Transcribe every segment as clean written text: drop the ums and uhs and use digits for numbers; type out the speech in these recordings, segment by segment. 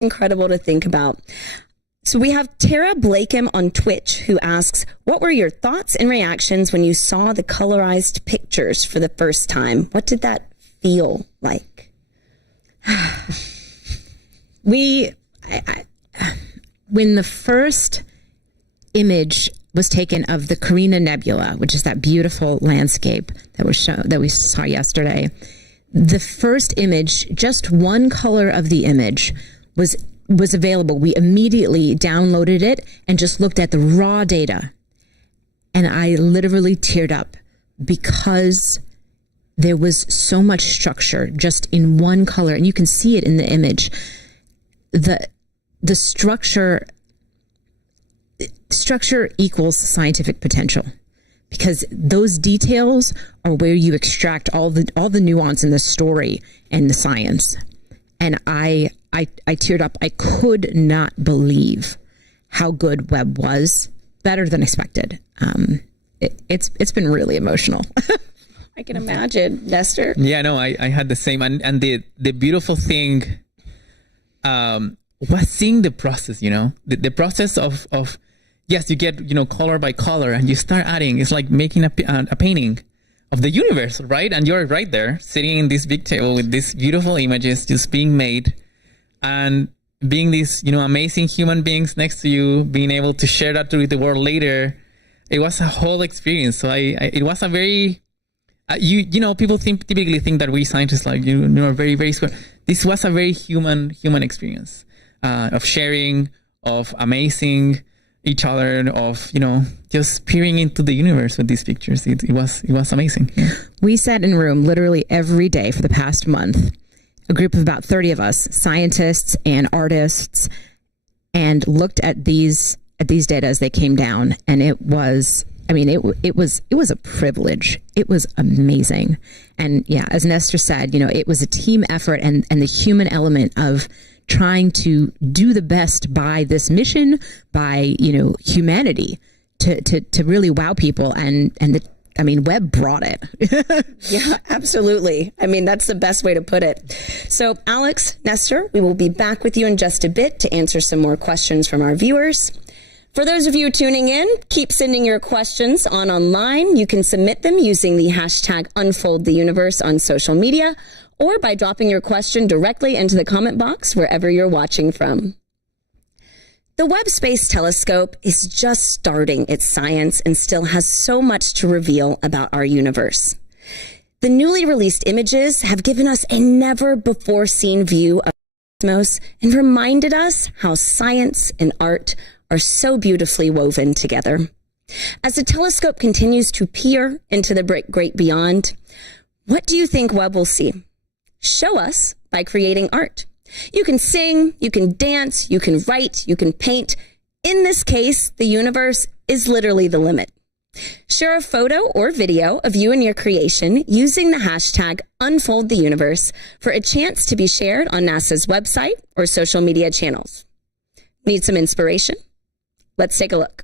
incredible to think about. So we have Tara Blakeham on Twitch who asks, what were your thoughts and reactions when you saw the colorized pictures for the first time? What did that feel like? When the first image was taken of the Carina Nebula, which is that beautiful landscape that we saw yesterday, the first image, just one color of the image was available. We immediately downloaded it and just looked at the raw data. And I literally teared up because there was so much structure just in one color. And you can see it in the image. The structure equals scientific potential, because those details are where you extract all the nuance in the story and the science. And I teared up. I could not believe how good Webb was. Better than expected. It's been really emotional. I can imagine. Nestor? Yeah, no, I had the same. And the beautiful thing was seeing the process, the process of yes, you get, color by color and you start adding. It's like making a painting of the universe, right? And you're right there sitting in this big table with these beautiful images just being made, and being these, amazing human beings next to you, being able to share that with the world later. It was a whole experience. So it was a very, people typically think that we scientists are very, very square. This was a very human experience of sharing, of amazing each other, of just peering into the universe with these pictures. It was amazing. Yeah. We sat in a room literally every day for the past month, a group of about 30 of us, scientists and artists, and looked at these data as they came down. And it was a privilege. It was amazing. And yeah, as Nestor said, it was a team effort, and the human element of trying to do the best by this mission, by, humanity, to really wow people. And Webb brought it. Yeah, absolutely. That's the best way to put it. So Alex, Nestor, we will be back with you in just a bit to answer some more questions from our viewers. For those of you tuning in, keep sending your questions online. You can submit them using the hashtag #UnfoldTheUniverse on social media, or by dropping your question directly into the comment box wherever you're watching from. The Webb Space Telescope is just starting its science and still has so much to reveal about our universe. The newly released images have given us a never-before-seen view of the cosmos and reminded us how science and art are so beautifully woven together. As the telescope continues to peer into the great beyond, what do you think Webb will see? Show us by creating art. You can sing, you can dance, you can write, you can paint. In this case, the universe is literally the limit. Share a photo or video of you and your creation using the hashtag #UnfoldTheUniverse for a chance to be shared on NASA's website or social media channels. Need some inspiration? Let's take a look.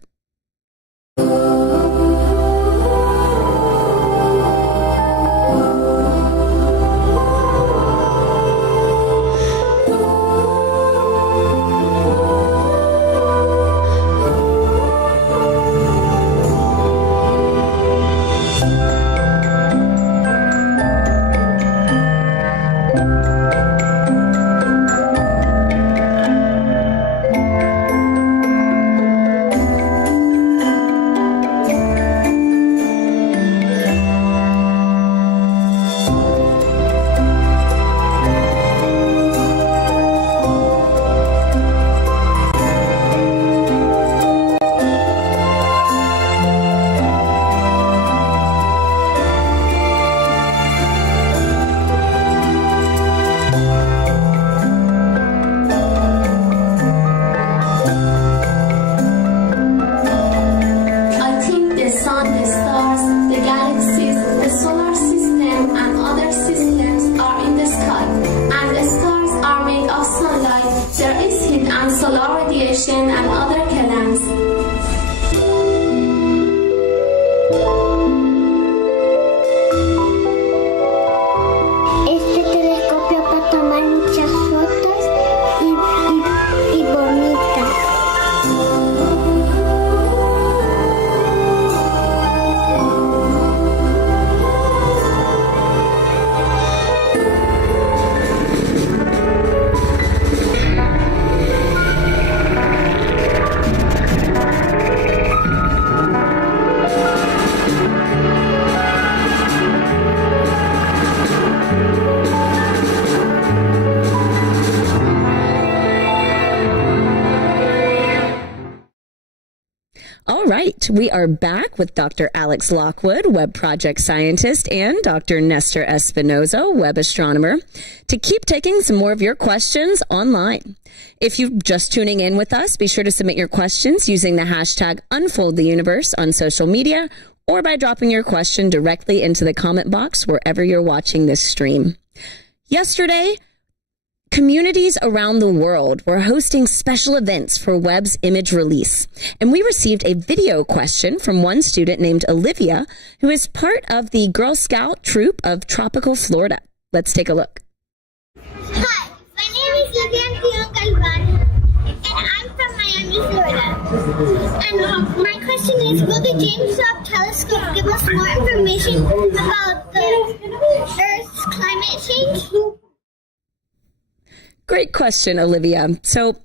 Este telescopio para tomar muchas fotos y All right, we are back with Dr. Alex Lockwood, Webb Project Scientist, and Dr. Nestor Espinoza, Webb Astronomer, to keep taking some more of your questions online. If you're just tuning in with us, be sure to submit your questions using the hashtag UnfoldTheUniverse on social media or by dropping your question directly into the comment box wherever you're watching this stream. Yesterday, communities around the world were hosting special events for Webb's image release, and we received a video question from one student named Olivia, who is part of the Girl Scout troop of Tropical Florida. Let's take a look. Hi, my name is Olivia Calvan, and I'm from Miami, Florida. And my question is, will the James Webb Telescope give us more information about the Earth's climate change? Great question, Olivia. So,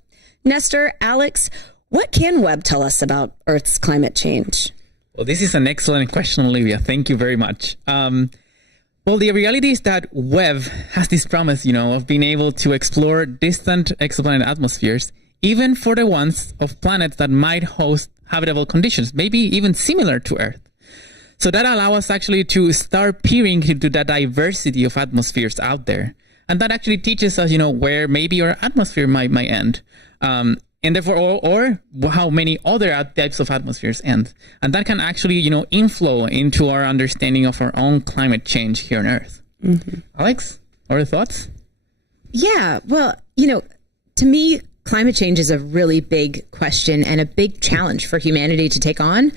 Nestor, Alex, what can Webb tell us about Earth's climate change? Well, this is an excellent question, Olivia. Thank you very much. Well, the reality is that Webb has this promise, of being able to explore distant exoplanet atmospheres, even for the ones of planets that might host habitable conditions, maybe even similar to Earth. So that allows us actually to start peering into the diversity of atmospheres out there. And that actually teaches us, where maybe our atmosphere might end. And therefore, or how many other types of atmospheres end. And that can actually, inflow into our understanding of our own climate change here on Earth. Mm-hmm. Alex, other thoughts? Yeah, well, to me, climate change is a really big question and a big challenge for humanity to take on.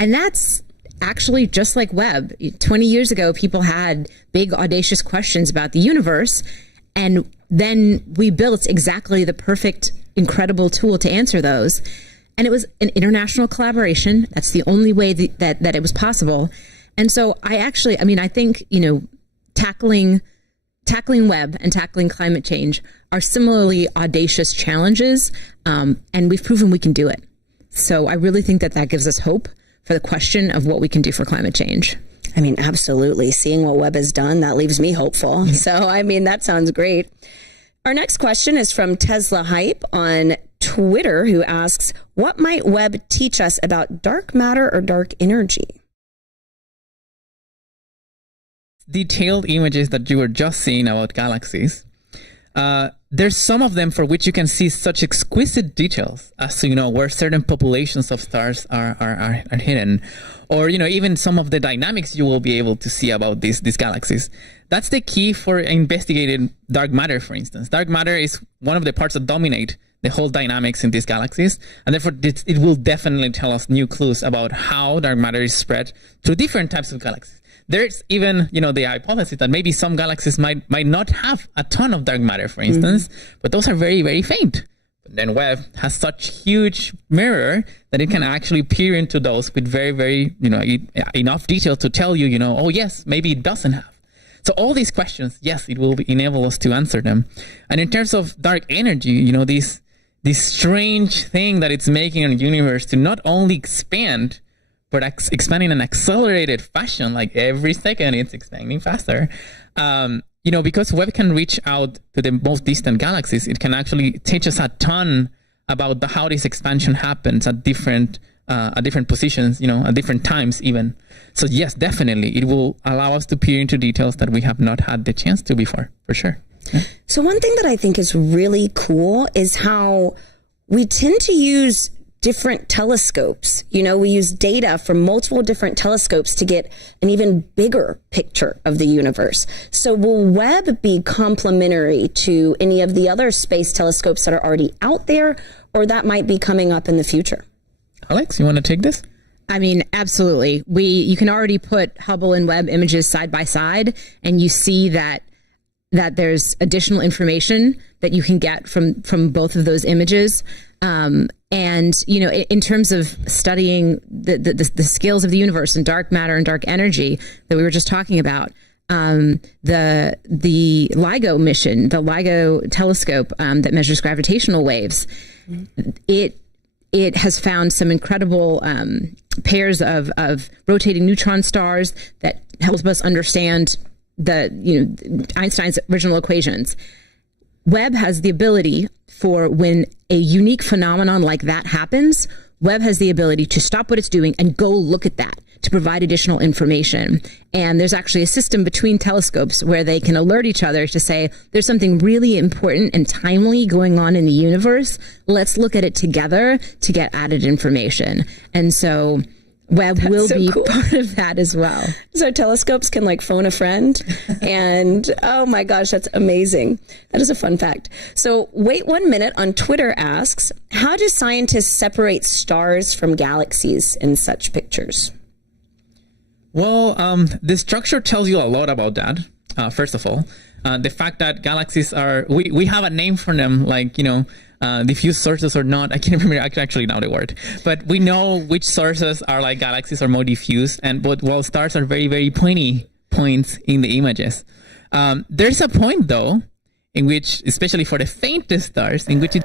And that's actually just like Webb. 20 years ago, people had big, audacious questions about the universe. And then we built exactly the perfect, incredible tool to answer those. And it was an international collaboration. That's the only way that it was possible. And so I think, tackling Webb and tackling climate change are similarly audacious challenges. And we've proven we can do it. So I really think that gives us hope for the question of what we can do for climate change. I mean, absolutely. Seeing what Webb has done, that leaves me hopeful. So, that sounds great. Our next question is from Tesla Hype on Twitter, who asks, what might Webb teach us about dark matter or dark energy? Detailed images that you were just seeing about galaxies. There's some of them for which you can see such exquisite details as to, where certain populations of stars are hidden, or, even some of the dynamics you will be able to see about these galaxies. That's the key for investigating dark matter, for instance. Dark matter is one of the parts that dominate the whole dynamics in these galaxies, and therefore it will definitely tell us new clues about how dark matter is spread through different types of galaxies. There's even, the hypothesis that maybe some galaxies might not have a ton of dark matter, for instance, but those are very, very faint. But then Webb has such huge mirror that it can actually peer into those with very, very, enough detail to tell you, oh yes, maybe it doesn't have. So all these questions, yes, it will enable us to answer them. And in terms of dark energy, this strange thing that it's making in the universe to not only expand, but expanding in an accelerated fashion, like every second it's expanding faster. Because Webb can reach out to the most distant galaxies, it can actually teach us a ton about how this expansion happens at different positions, at different times even. So yes, definitely, it will allow us to peer into details that we have not had the chance to before, for sure. Yeah. So one thing that I think is really cool is how we tend to use different telescopes. We use data from multiple different telescopes to get an even bigger picture of the universe. So will Webb be complementary to any of the other space telescopes that are already out there, or that might be coming up in the future? Alex, you want to take this? Absolutely. You can already put Hubble and Webb images side by side, and you see that there's additional information that you can get from both of those images. And, in terms of studying the scales of the universe and dark matter and dark energy that we were just talking about, the LIGO mission, the LIGO telescope that measures gravitational waves, it has found some incredible pairs of rotating neutron stars that helps us understand Einstein's original equations. Webb has the ability for when a unique phenomenon like that happens, Webb has the ability to stop what it's doing and go look at that to provide additional information. And there's actually a system between telescopes where they can alert each other to say, there's something really important and timely going on in the universe. Let's look at it together to get added information. And so Webb will be part of that as well. So telescopes can like phone a friend and oh my gosh, that's amazing. That is a fun fact. So Wait 1 Minute on Twitter asks, how do scientists separate stars from galaxies in such pictures? Well, the structure tells you a lot about that. First of all, the fact that galaxies are, we have a name for them, like, diffuse sources or not. I can't remember actually now the word, but we know which sources are like galaxies or more diffuse, while stars are very, very pointy points in the images. There's a point though, in which, especially for the faintest stars, in which it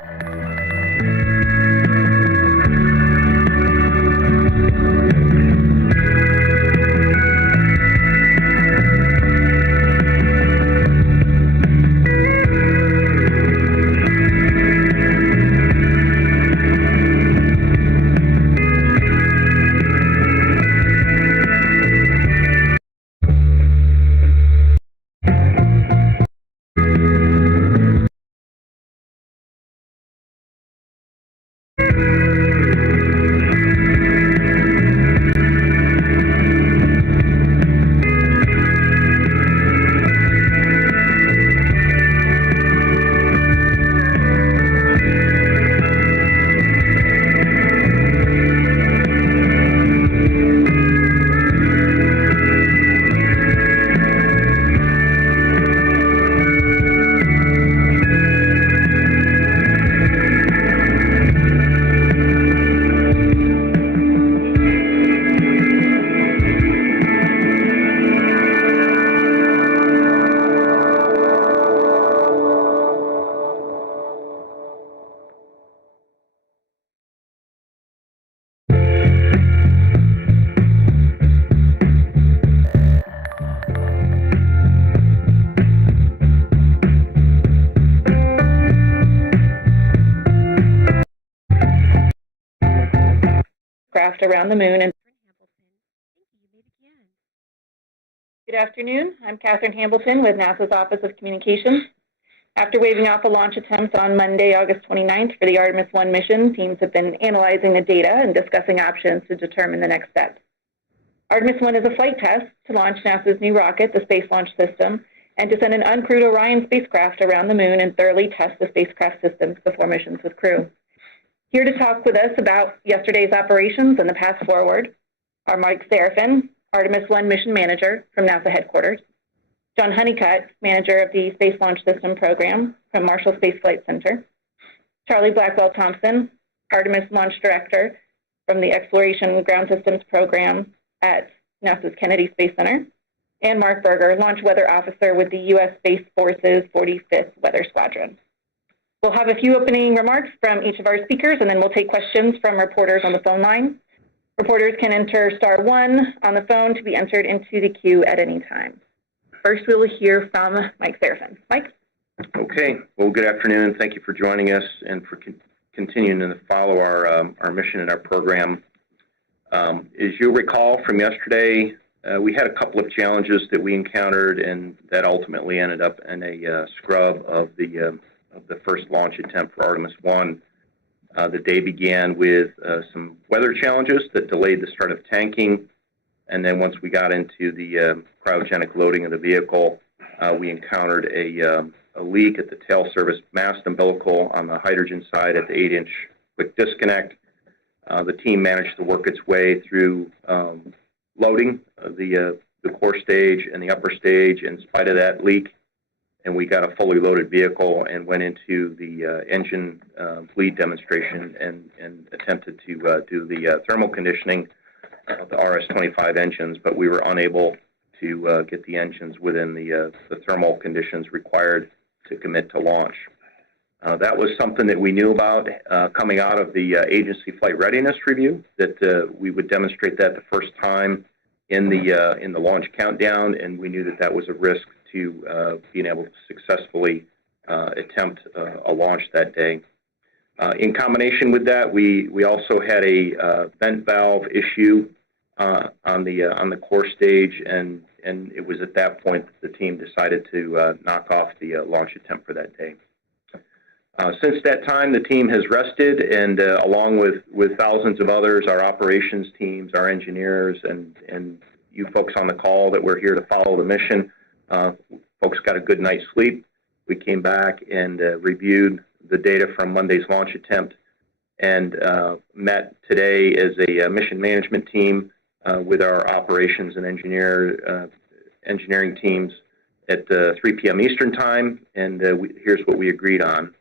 around the moon. And good afternoon. I'm Catherine Hambleton with NASA's Office of Communications. After waving off a launch attempt on Monday, August 29th for the Artemis I mission, teams have been analyzing the data and discussing options to determine the next steps. Artemis I is a flight test to launch NASA's new rocket, the Space Launch System, and to send an uncrewed Orion spacecraft around the moon and thoroughly test the spacecraft systems before missions with crew. Here to talk with us about yesterday's operations and the path forward are Mike Sarafin, Artemis I mission manager from NASA headquarters, John Honeycutt, manager of the Space Launch System program from Marshall Space Flight Center, Charlie Blackwell-Thompson, Artemis launch director from the Exploration Ground Systems program at NASA's Kennedy Space Center, and Mark Berger, launch weather officer with the U.S. Space Force's 45th Weather Squadron. We'll have a few opening remarks from each of our speakers, and then we'll take questions from reporters on the phone line. Reporters can enter *1 on the phone to be entered into the queue at any time. First, we will hear from Mike Sarafin. Mike? Okay. Well, good afternoon. Thank you for joining us and for continuing to follow our mission and our program. As you'll recall from yesterday, we had a couple of challenges that we encountered, and that ultimately ended up in a scrub of the first launch attempt for Artemis I. The day began with some weather challenges that delayed the start of tanking, and then once we got into the cryogenic loading of the vehicle, we encountered a leak at the tail service mast umbilical on the hydrogen side at the 8-inch quick disconnect. The team managed to work its way through loading the core stage and the upper stage in spite of that leak, and we got a fully loaded vehicle and went into the engine bleed demonstration and attempted to do the thermal conditioning of the RS-25 engines, but we were unable to get the engines within the thermal conditions required to commit to launch. That was something that we knew about coming out of the agency flight readiness review, that we would demonstrate that the first time in the launch countdown, and we knew that that was a risk to being able to successfully attempt a launch that day. In combination with that, we also had a vent valve issue on the core stage, and it was at that point that the team decided to knock off the launch attempt for that day. Since that time, the team has rested, and along with thousands of others, our operations teams, our engineers, and you folks on the call that we're here to follow the mission, folks got a good night's sleep. We came back and reviewed the data from Monday's launch attempt and met today as a mission management team with our operations and engineering teams at 3 p.m. Eastern Time, and here's what we agreed on.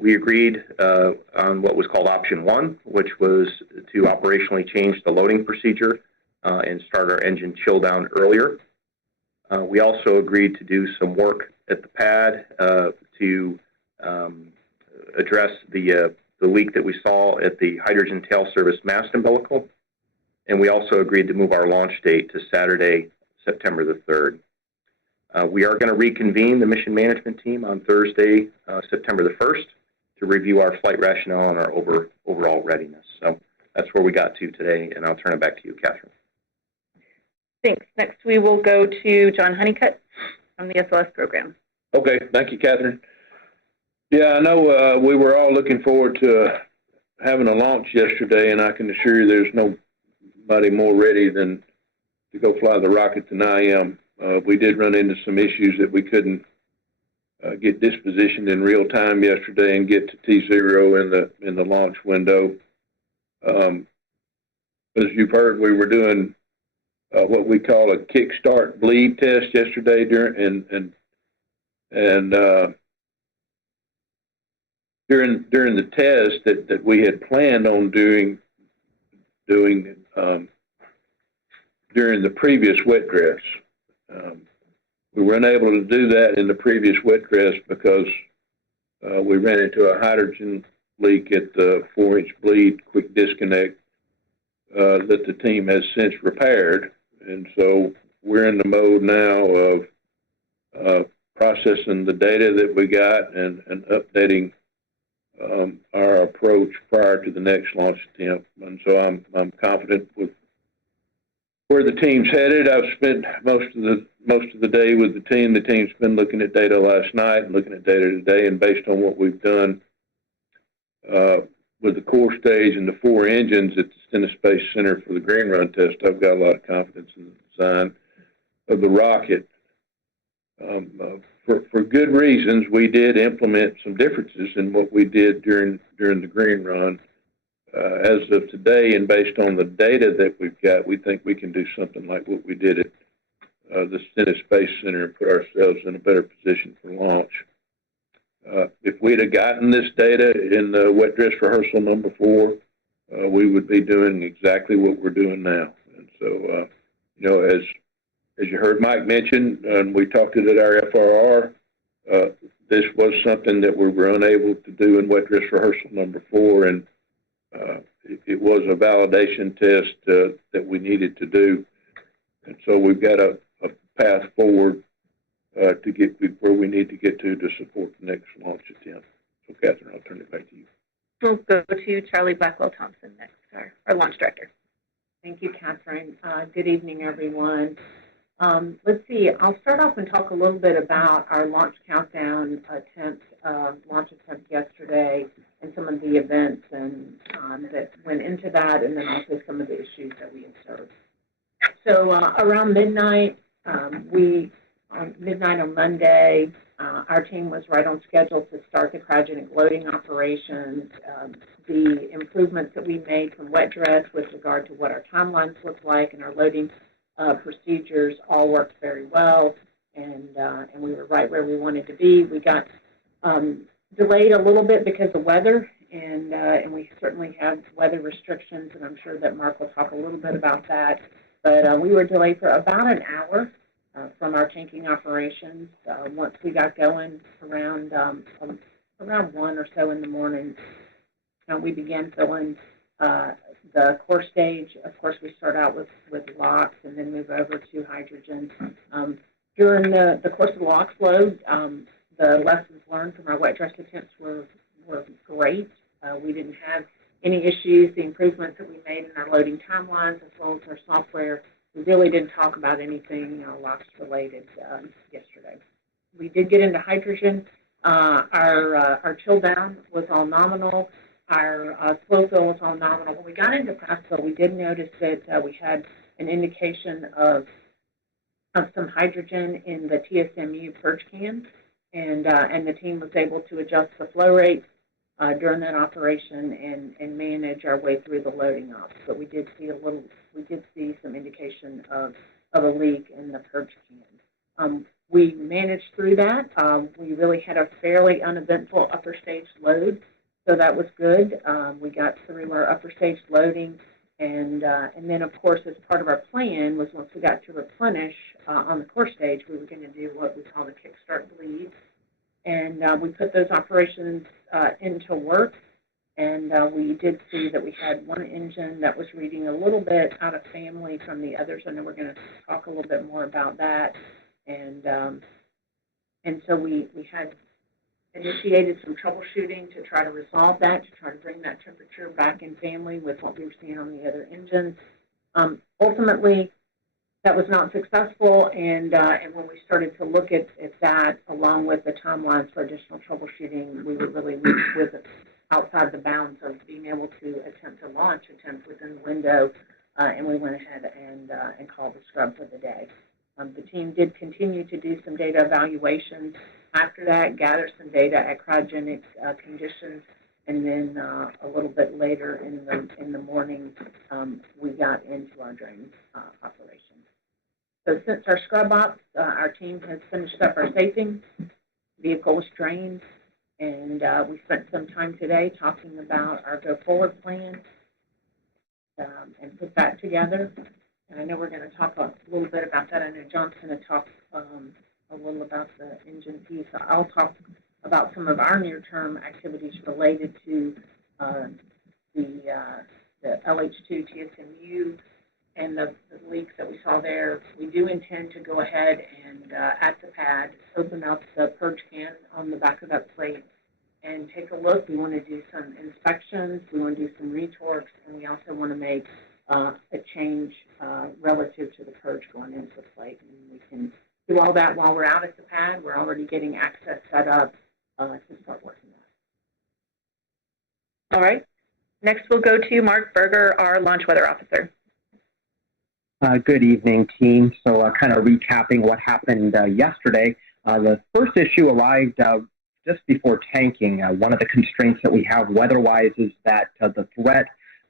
We agreed on what was called Option 1, which was to operationally change the loading procedure and start our engine chill down earlier. We also agreed to do some work at the pad to address the leak that we saw at the hydrogen tail service mast umbilical. And we also agreed to move our launch date to Saturday, September the 3rd. We are going to reconvene the mission management team on Thursday, September the 1st, to review our flight rationale and our overall readiness. So that's where we got to today, and I'll turn it back to you, Catherine. Thanks. Next, we will go to John Honeycutt from the SLS program. Okay, thank you, Catherine. Yeah, I know we were all looking forward to having a launch yesterday, and I can assure you there's nobody more ready than to go fly the rocket than I am. We did run into some issues that we couldn't get dispositioned in real time yesterday and get to T0 in the launch window. As you've heard, we were doing what we call a kickstart bleed test yesterday during the test that we had planned on doing during the previous wet dress. We were unable to do that in the previous wet dress because we ran into a hydrogen leak at the 4-inch bleed quick disconnect that the team has since repaired. And so we're in the mode now of processing the data that we got and updating our approach prior to the next launch attempt. And so I'm confident with where the team's headed. I've spent most of the day with the team. The team's been looking at data last night and looking at data today, and based on what we've done with the core stage and the 4 engines at the Stennis Space Center for the Green Run test, I've got a lot of confidence in the design of the rocket. For good reasons, we did implement some differences in what we did during the Green Run. As of today, and based on the data that we've got, we think we can do something like what we did at the Stennis Space Center and put ourselves in a better position for launch. If we'd have gotten this data in the wet dress rehearsal number 4, we would be doing exactly what we're doing now. And so, as you heard Mike mention, and we talked it at our FRR, this was something that we were unable to do in wet dress rehearsal number 4, and it was a validation test that we needed to do. And so we've got a path forward to get where we need to get to support the next launch attempt. So, Catherine, I'll turn it back to you. We'll go to Charlie Blackwell-Thompson next, our launch director. Thank you, Catherine. Good evening, everyone. Let's see. I'll start off and talk a little bit about our launch countdown launch attempt yesterday, and some of the events and that went into that, and then also some of the issues that we observed. So around midnight, midnight on Monday, our team was right on schedule to start the cryogenic loading operations. The improvements that we made from wet dress with regard to what our timelines look like and our loading procedures all worked very well, and we were right where we wanted to be. We got delayed a little bit because of weather, and we certainly have weather restrictions, and I'm sure that Mark will talk a little bit about that. But we were delayed for about an hour from our tanking operations. Once we got going around 1 or so in the morning, we began filling the core stage. Of course, we start out with LOX and then move over to hydrogen. During the course of the LOX load, the lessons learned from our wet dress attempts were were great. We didn't have any issues. The improvements that we made in our loading timelines as well as our software, we really didn't talk about anything LOX related yesterday. We did get into hydrogen. Our chill down was all nominal. Our slow fill was all nominal. When we got into fast fill, we did notice that we had an indication of some hydrogen in the TSMU purge can, and the team was able to adjust the flow rate during that operation and manage our way through the loading ops. But we did see some indication of a leak in the purge can. We managed through that. We really had a fairly uneventful upper stage load, so that was good. We got through our upper stage loading, and then, of course, as part of our plan was once we got to replenish on the core stage, we were going to do what we call the kickstart bleed. And we put those operations into work, and we did see that we had one engine that was reading a little bit out of family from the others. I know we're going to talk a little bit more about that. And so we had initiated some troubleshooting to try to resolve that, to try to bring that temperature back in family with what we were seeing on the other engines. Ultimately, that was not successful, and when we started to look at that, along with the timelines for additional troubleshooting, we were really outside the bounds of being able to attempt within the window, and we went ahead and called the scrub for the day. The team did continue to do some data evaluations after that, gather some data at cryogenic conditions, and then a little bit later in the morning, we got into our drain operation. So since our scrub ops, our team has finished up our safing, vehicle was drained, and we spent some time today talking about our go-forward plan and put that together. And I know we're going to talk a little bit about that. I know John's going to talk a little about the engine piece. I'll talk about some of our near-term activities related to the LH2 TSMU and the leaks that we saw there. We do intend to go ahead and, at the pad, open up the purge can on the back of that plate and take a look. We want to do some inspections. We want to do some retorques, and we also want to make a change relative to the purge going into the plate. And we can do all that while we're out at the pad. We're already getting access set up to start working on it. All right. Next, we'll go to Mark Berger, our launch weather officer. Good evening, team. So kind of recapping what happened yesterday. The first issue arrived just before tanking. One of the constraints that we have weather-wise is that the threat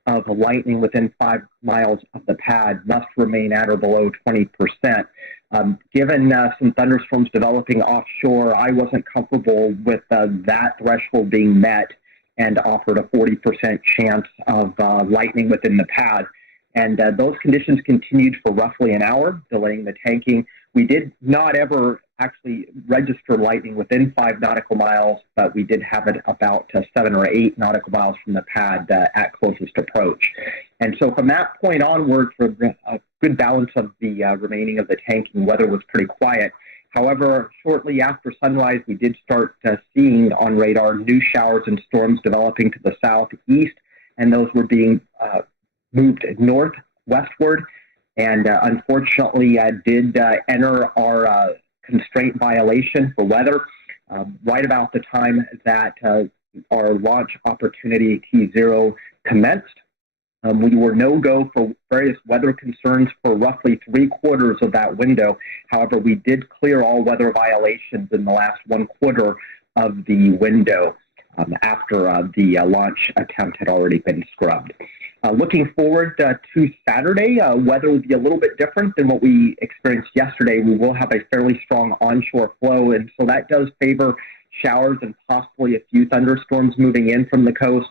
of lightning within 5 miles of the pad must remain at or below 20%. Given some thunderstorms developing offshore, I wasn't comfortable with that threshold being met and offered a 40% chance of lightning within the pad. And those conditions continued for roughly an hour, delaying the tanking. We did not ever actually register lightning within 5 nautical miles, but we did have it about 7 or 8 nautical miles from the pad at closest approach. And so from that point onward, for a good balance of the remaining of the tanking, weather was pretty quiet. However, shortly after sunrise, we did start seeing on radar new showers and storms developing to the southeast, and those were being moved northwestward, and unfortunately did enter our constraint violation for weather right about the time that our launch opportunity T0 commenced. We were no-go for various weather concerns for roughly 3/4 of that window. However, we did clear all weather violations in the last 1/4 of the window after the launch attempt had already been scrubbed. Looking forward to Saturday, weather will be a little bit different than what we experienced yesterday. We will have a fairly strong onshore flow, and so that does favor showers and possibly a few thunderstorms moving in from the coast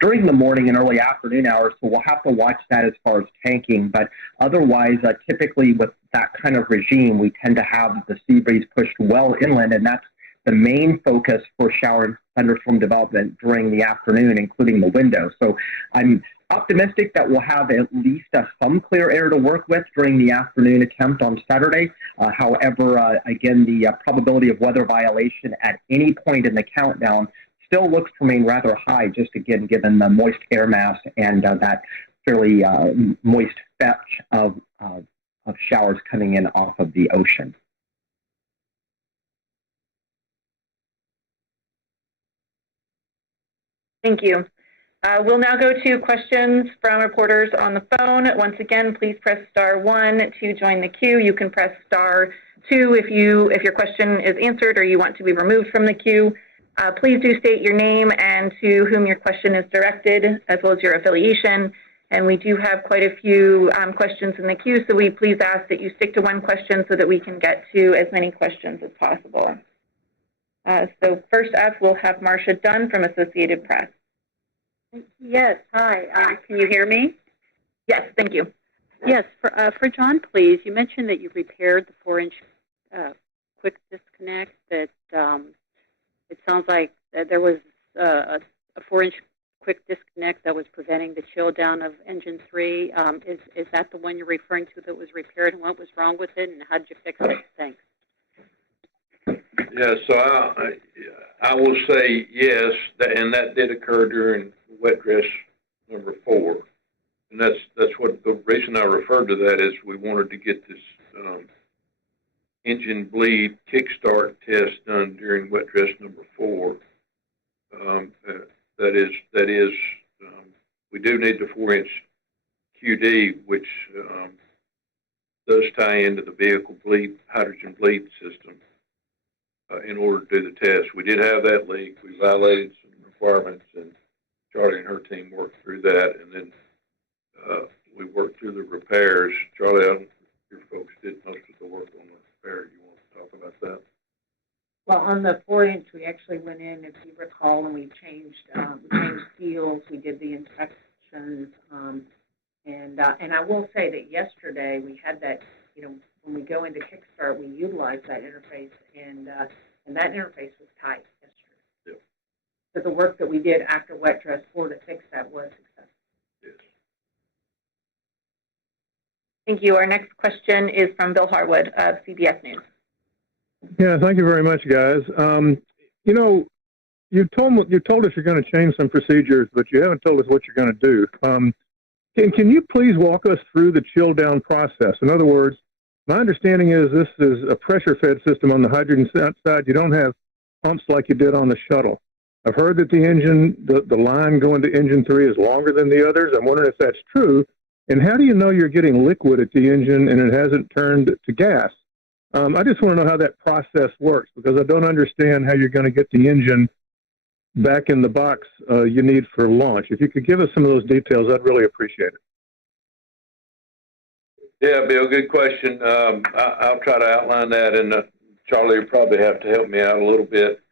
during the morning and early afternoon hours, so we'll have to watch that as far as tanking. But otherwise, typically with that kind of regime, we tend to have the sea breeze pushed well inland, and that's the main focus for shower and thunderstorm development during the afternoon, including the window. So I'm optimistic that we'll have at least some clear air to work with during the afternoon attempt on Saturday. However, again, the probability of weather violation at any point in the countdown still looks to remain rather high, just again, given the moist air mass and that fairly moist fetch of showers coming in off of the ocean. Thank you. We'll now go to questions from reporters on the phone. Once again, please press *1 to join the queue. You can press *2 if your question is answered or you want to be removed from the queue. Please do state your name and to whom your question is directed, as well as your affiliation. And we do have quite a few questions in the queue, so we please ask that you stick to one question so that we can get to as many questions as possible. So first up, we'll have Marcia Dunn from Associated Press. Yes, hi. Can you hear me? Yes, thank you. Yes, for John, please. You mentioned that you repaired the 4-inch quick disconnect. That it sounds like there was a 4-inch quick disconnect that was preventing the chill down of engine 3. Is that the one you're referring to that was repaired, and what was wrong with it, and how did you fix it? Thanks. Yeah, so I will say yes, and that did occur during wet dress number 4, and that's what the reason I referred to that is we wanted to get this engine bleed kickstart test done during wet dress number 4. That is, we do need the 4-inch QD, which does tie into the vehicle hydrogen bleed system in order to do the test. We did have that leak. We violated some requirements, and Charlie and her team worked through that, and then we worked through the repairs. Charlie, your folks did most of the work on the repair. You want to talk about that? Well, on the 4-inch, we actually went in, if you recall, and we changed seals. We did the inspections, and I will say that yesterday we had that. When we go into Kickstart, we utilize that interface, and that interface was tight yesterday. Yep. So the work that we did after wet dress 4 to fix that was successful. Yes. Thank you. Our next question is from Bill Harwood of CBS News. Yeah, thank you very much, guys. You told us you're going to change some procedures, but you haven't told us what you're going to do. Can you please walk us through the chill down process? In other words, my understanding is this is a pressure-fed system on the hydrogen side. You don't have pumps like you did on the shuttle. I've heard that the line going to engine 3 is longer than the others. I'm wondering if that's true. And how do you know you're getting liquid at the engine and it hasn't turned to gas? I just want to know how that process works, because I don't understand how you're going to get the engine back in the box you need for launch. If you could give us some of those details, I'd really appreciate it. Yeah, Bill, good question. I'll try to outline that, and Charlie will probably have to help me out a little bit.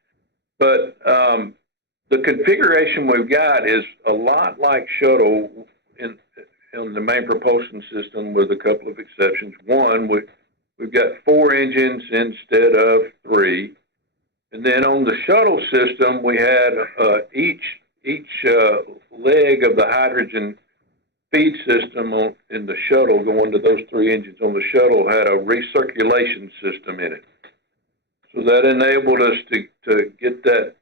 But the configuration we've got is a lot like shuttle in the main propulsion system, with a couple of exceptions. One, we've got 4 engines instead of 3. And then on the shuttle system, we had each leg of the hydrogen feed system in the shuttle going to those 3 engines on the shuttle had a recirculation system in it. So that enabled us to get that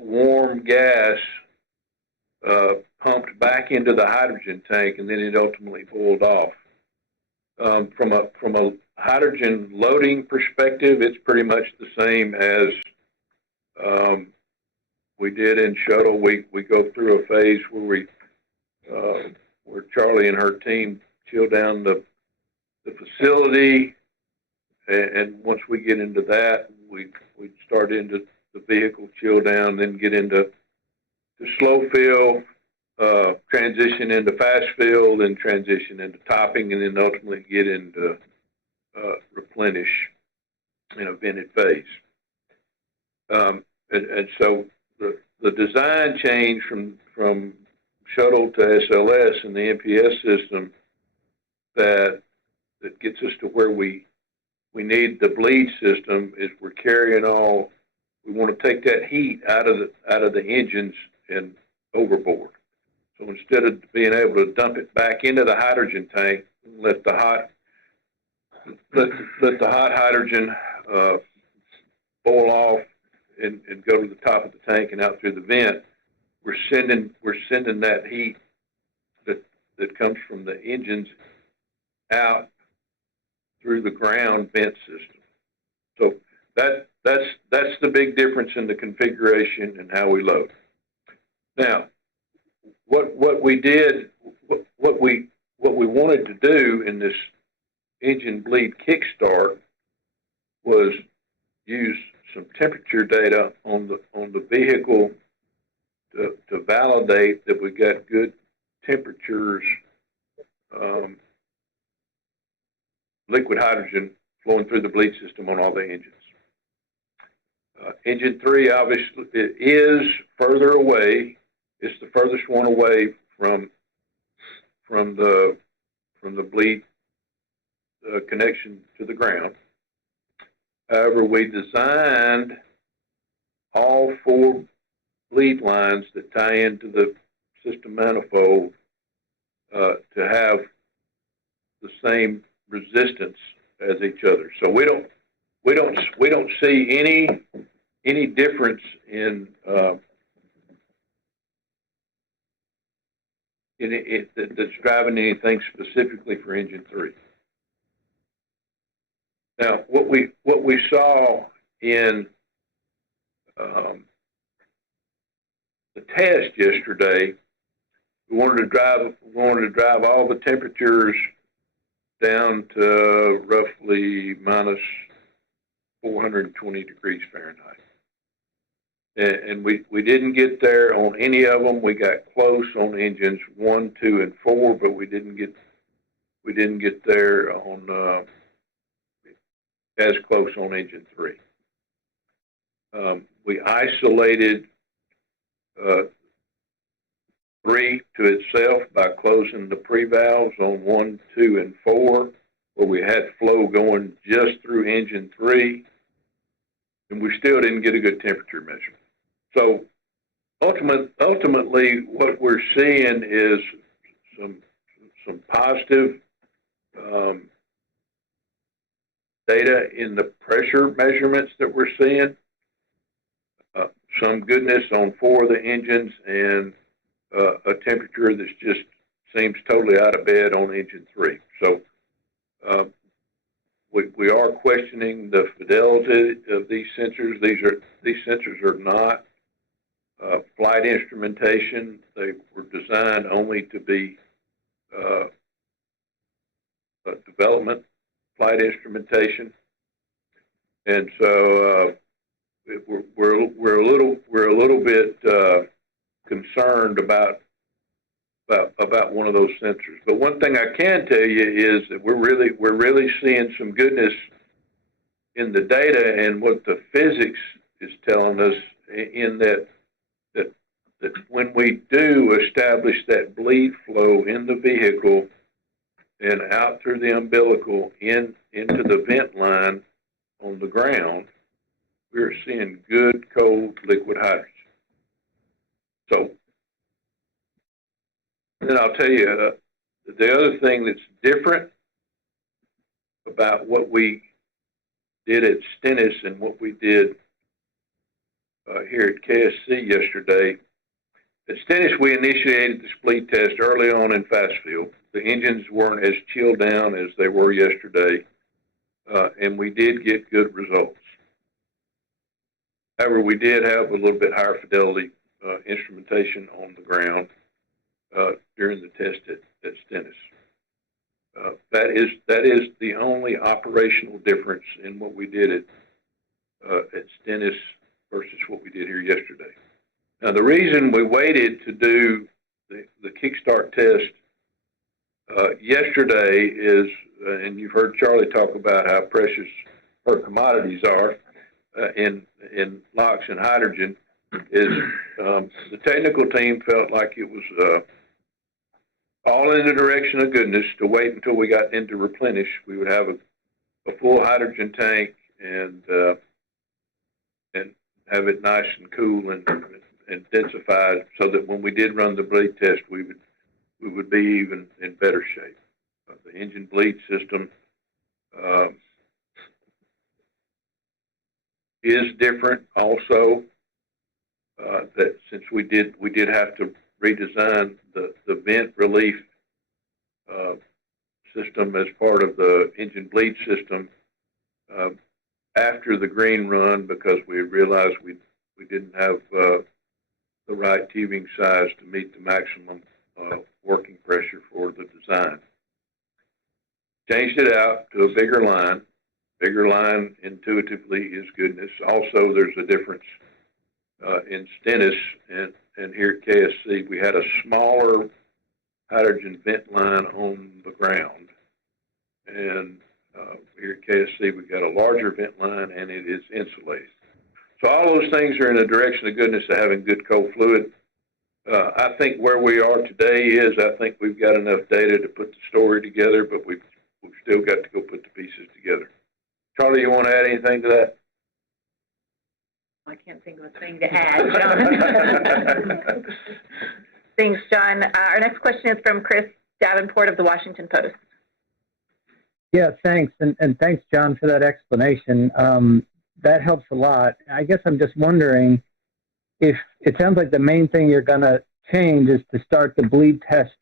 warm gas pumped back into the hydrogen tank, and then it ultimately boiled off. From a hydrogen loading perspective, it's pretty much the same as we did in shuttle. We go through a phase where where Charlie and her team chill down the facility, and once we get into that, we start into the vehicle chill down, then get into the slow fill, transition into fast fill, then transition into topping, and then ultimately get into replenish in a vented phase. And so the design change from shuttle to SLS and the MPS system that gets us to where we need the bleed system is we're carrying all. We want to take that heat out of the engines and overboard. So instead of being able to dump it back into the hydrogen tank, let the hot hydrogen boil off and go to the top of the tank and out through the vent, we're sending that heat that comes from the engines out through the ground vent system. So that's the big difference in the configuration and how we load. Now, what we wanted to do in this engine bleed kickstart was use some temperature data on the vehicle to validate that we got good temperatures, liquid hydrogen flowing through the bleed system on all the engines. Engine 3 obviously is further away. It's the furthest one away from the bleed connection to the ground. However, we designed all 4 bleed lines that tie into the system manifold to have the same resistance as each other. So we don't see any difference in that's driving anything specifically for engine 3. Now, what we saw in the test yesterday, we wanted to drive all the temperatures down to roughly minus 420 degrees Fahrenheit. And we didn't get there on any of them. We got close on engines 1, 2, and 4, but we didn't get there on as close on engine 3. We isolated 3 to itself by closing the pre-valves on 1, 2, and 4, where we had flow going just through engine 3, and we still didn't get a good temperature measurement. So ultimately, what we're seeing is some positive data in the pressure measurements that we're seeing, some goodness on 4 of the engines, and a temperature that just seems totally out of bed on engine 3. So we are questioning the fidelity of these sensors. These sensors are not flight instrumentation. They were designed only to be development flight instrumentation, and so we're a little bit concerned about one of those sensors. But one thing I can tell you is that we're really seeing some goodness in the data and what the physics is telling us, in that when we do establish that bleed flow in the vehicle and out through the umbilical into the vent line on the ground, we're seeing good cold liquid hydrogen. So, and then I'll tell you the other thing that's different about what we did at Stennis and what we did here at KSC yesterday. At Stennis, we initiated the bleed test early on in fast fuel. The engines weren't as chilled down as they were yesterday, and we did get good results. However, we did have a little bit higher fidelity instrumentation on the ground during the test at Stennis. That is the only operational difference in what we did at Stennis versus what we did here yesterday. Now, the reason we waited to do the kickstart test yesterday is, and you've heard Charlie talk about how precious her commodities are in LOX and hydrogen, is the technical team felt like it was all in the direction of goodness to wait until we got into replenish. We would have a full hydrogen tank and have it nice and cool and densified, so that when we did run the bleed test, we would be even in better shape. The engine bleed system is different also. That since we did have to redesign the vent relief system as part of the engine bleed system after the green run, because we realized we didn't have the right tubing size to meet the maximum working pressure for the design. Changed it out to a bigger line. Bigger line intuitively is goodness. Also, there's a difference in Stennis and here at KSC. We had a smaller hydrogen vent line on the ground. And here at KSC, we've got a larger vent line, and it is insulated. So all those things are in the direction of goodness of having good cold fluid. I think where we are today is I think we've got enough data to put the story together, but we've still got to go put the pieces together. Charlie, you want to add anything to that? I can't think of a thing to add, John. Thanks, John. Our next question is from Chris Davenport of the Washington Post. Yeah, thanks. And thanks, John, for that explanation. That helps a lot. I guess I'm just wondering if it sounds like the main thing you're going to change is to start the bleed test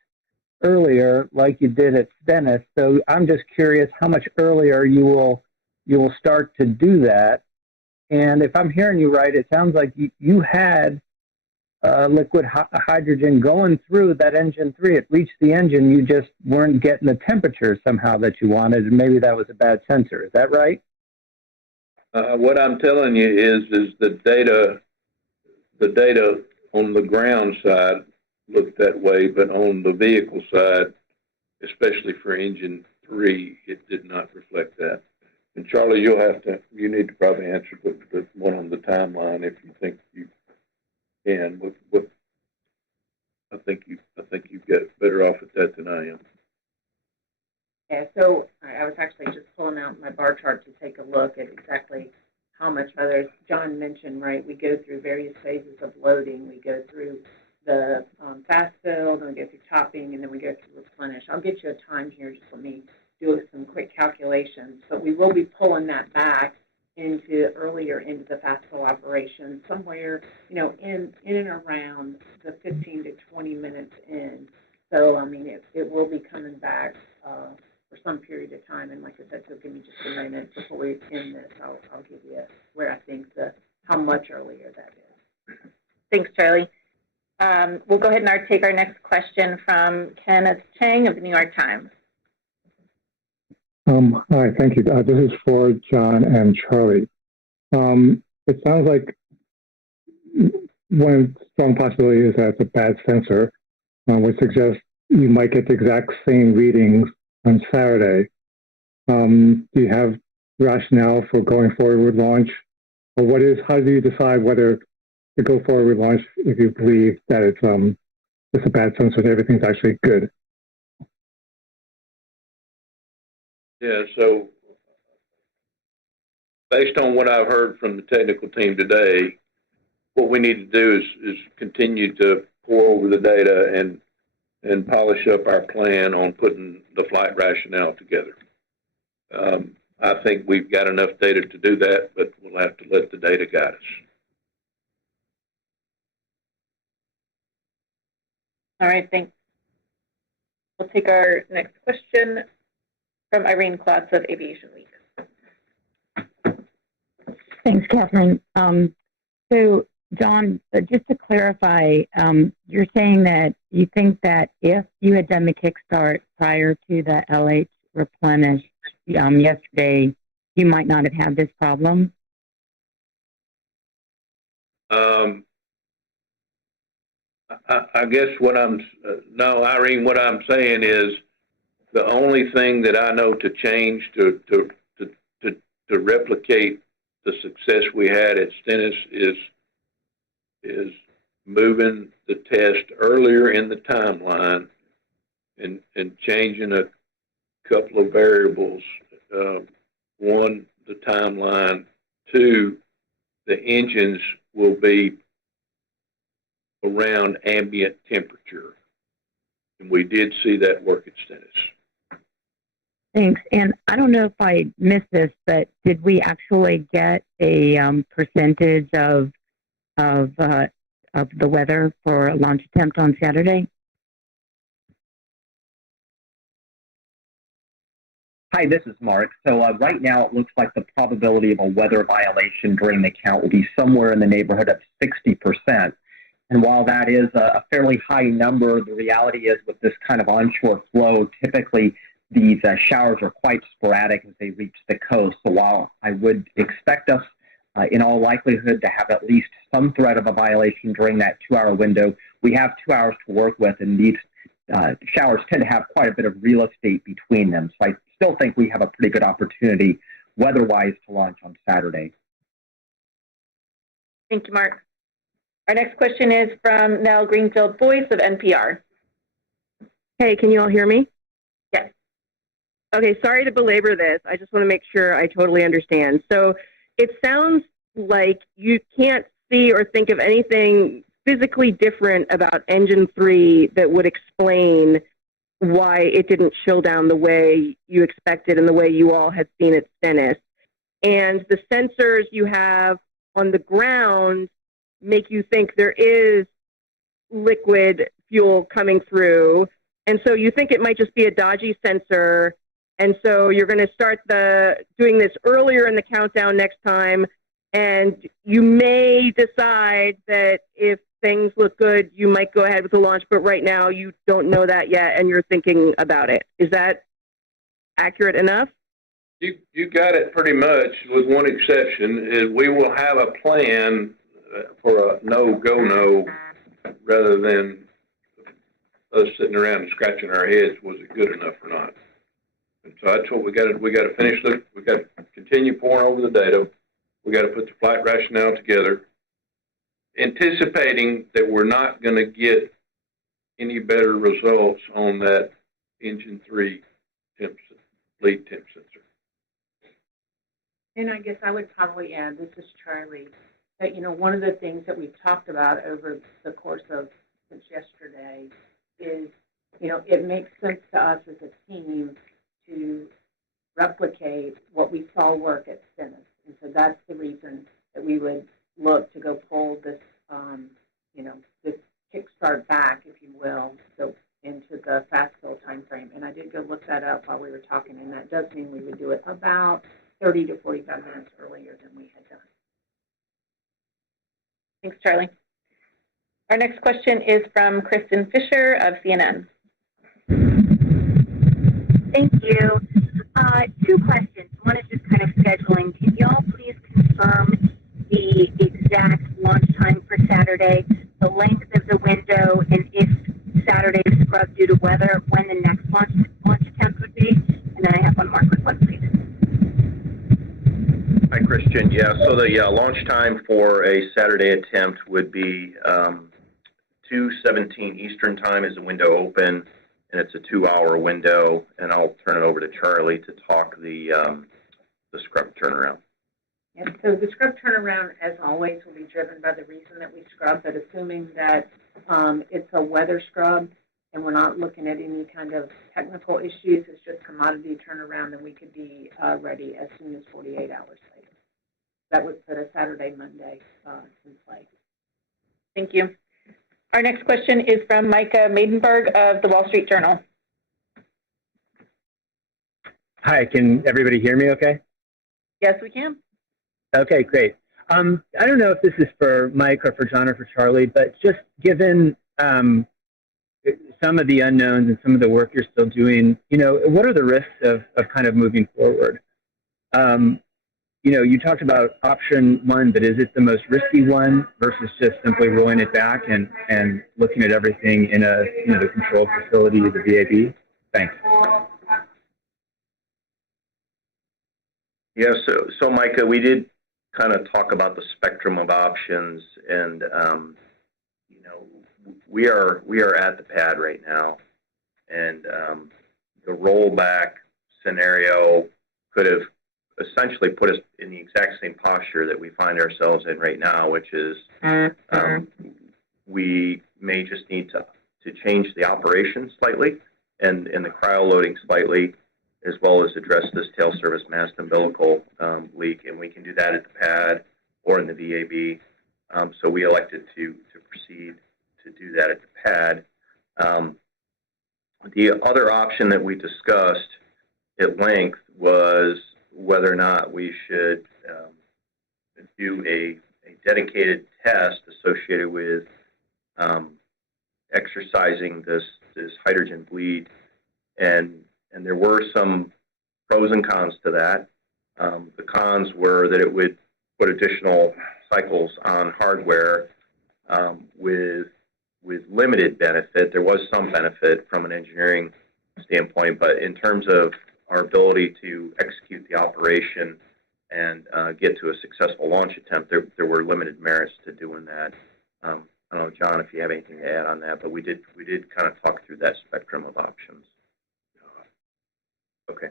earlier like you did at Stennis. So I'm just curious how much earlier you will start to do that. And if I'm hearing you right, it sounds like you had liquid hydrogen going through that engine 3. It reached the engine. You just weren't getting the temperature somehow that you wanted, and maybe that was a bad sensor. Is that right? What I'm telling you is the data on the ground side looked that way, but on the vehicle side, especially for engine 3, it did not reflect that. And Charlie, you need to probably answer the one on the timeline if you think you can. I think you get better off at that than I am. Yeah, so I was actually just pulling out my bar chart to take a look at exactly how much further. John mentioned, right, we go through various phases of loading. We go through the fast build, and we go through topping, and then we go through replenish. I'll get you a time here. Just let me do some quick calculations. But we will be pulling that back earlier into the fast fill operation, somewhere, in and around the 15 to 20 minutes in. So, I mean, it will be coming back for some period of time. And like I said, so give me just a minute before we end this. I'll give you where I think how much earlier that is. Thanks, Charlie. We'll go ahead and take our next question from Kenneth Chang of the New York Times. Hi, thank you. This is for John and Charlie. It sounds like one strong possibility is that it's a bad sensor, which suggests you might get the exact same readings on Saturday. Do you have rationale for going forward with launch? Or how do you decide whether to go forward with launch if you believe that it's a bad sensor and everything's actually good? Yeah, so based on what I've heard from the technical team today, what we need to do is continue to pour over the data and polish up our plan on putting the flight rationale together. I think we've got enough data to do that, but we'll have to let the data guide us. All right, thanks. We'll take our next question from Irene Klotz of Aviation Week. Thanks, Catherine. So, John, just to clarify, you're saying that you think that if you had done the kickstart prior to the LH replenish yesterday, you might not have had this problem? I guess Irene, what I'm saying is the only thing that I know to change to replicate the success we had at Stennis is moving the test earlier in the timeline and changing a couple of variables. One, the timeline. Two, the engines will be around ambient temperature. And we did see that work at Stennis. Thanks. And I don't know if I missed this, but did we actually get a percentage of the weather for a launch attempt on Saturday? Hi, this is Mark. So right now it looks like the probability of a weather violation during the count will be somewhere in the neighborhood of 60%. And while that is a fairly high number, the reality is with this kind of onshore flow, typically these showers are quite sporadic as they reach the coast. So while I would expect us in all likelihood to have at least some threat of a violation during that 2-hour window, we have 2 hours to work with, and these showers tend to have quite a bit of real estate between them. So I still think we have a pretty good opportunity weather-wise to launch on Saturday. Thank you, Mark. Our next question is from Nell Greenfield-Boyce of NPR. Hey, can you all hear me? Yes. Okay, sorry to belabor this. I just want to make sure I totally understand. So it sounds like you can't see or think of anything physically different about Engine 3 that would explain why it didn't chill down the way you expected and the way you all had seen at Stennis. And the sensors you have on the ground make you think there is liquid fuel coming through. And so you think it might just be a dodgy sensor. And so you're going to start doing this earlier in the countdown next time. And you may decide that if things look good, you might go ahead with the launch. But right now you don't know that yet, and you're thinking about it. Is that accurate enough? You got it pretty much, with one exception, is we will have a plan for a no-go-no rather than us sitting around and scratching our heads, was it good enough or not? And so that's what we got to finish. We got to continue pouring over the data. We got to put the flight rationale together, anticipating that we're not going to get any better results on that Engine 3 lead temp sensor. And I guess I would probably add, this is Charlie, that, one of the things that we've talked about over the course of since yesterday is, it makes sense to us as a team to replicate what we saw work at Stennis. And so that's the reason that we would look to go pull this, this kickstart back, if you will, so into the fast fill time frame. And I did go look that up while we were talking, and that does mean we would do it about 30 to 45 minutes earlier than we had done. Thanks, Charlie. Our next question is from Kristen Fisher of CNN. Thank you. 2 questions. One is just kind of scheduling. Can y'all please confirm the exact launch time for Saturday, the length of the window, and if Saturday is scrubbed due to weather, when the next launch attempt would be? And then I have one more quick one, please. Hi, Christian. Yeah, so the launch time for a Saturday attempt would be 2:17 Eastern time is the window open, and it's a 2-hour window. And I'll turn it over to Charlie to talk the scrub turnaround. And so the scrub turnaround, as always, will be driven by the reason that we scrub, but assuming that it's a weather scrub and we're not looking at any kind of technical issues, it's just commodity turnaround, and we could be ready as soon as 48 hours later. That would put a Saturday, Monday in play. Thank you. Our next question is from Micah Maidenberg of the Wall Street Journal. Hi, can everybody hear me okay? Yes, we can. Okay, great. I don't know if this is for Mike or for John or for Charlie, but just given some of the unknowns and some of the work you're still doing, what are the risks of kind of moving forward? You talked about option 1, but is it the most risky one versus just simply rolling it back and looking at everything in the control facility of the VAB? Thanks. Yeah, so Micah, we did kind of talk about the spectrum of options, and we are at the pad right now, and the rollback scenario could have essentially put us in the exact same posture that we find ourselves in right now, which is we may just need to change the operation slightly and the cryo loading slightly, as well as address this tail service mast umbilical leak, and we can do that at the pad or in the VAB. So we elected to proceed to do that at the pad. The other option that we discussed at length was whether or not we should do a dedicated test associated with exercising this hydrogen bleed, and there were some pros and cons to that. The cons were that it would put additional cycles on hardware with limited benefit. There was some benefit from an engineering standpoint, but in terms of our ability to execute the operation and get to a successful launch attempt, there were limited merits to doing that. I don't know, John, if you have anything to add on that, but we did kind of talk through that spectrum of options. Okay.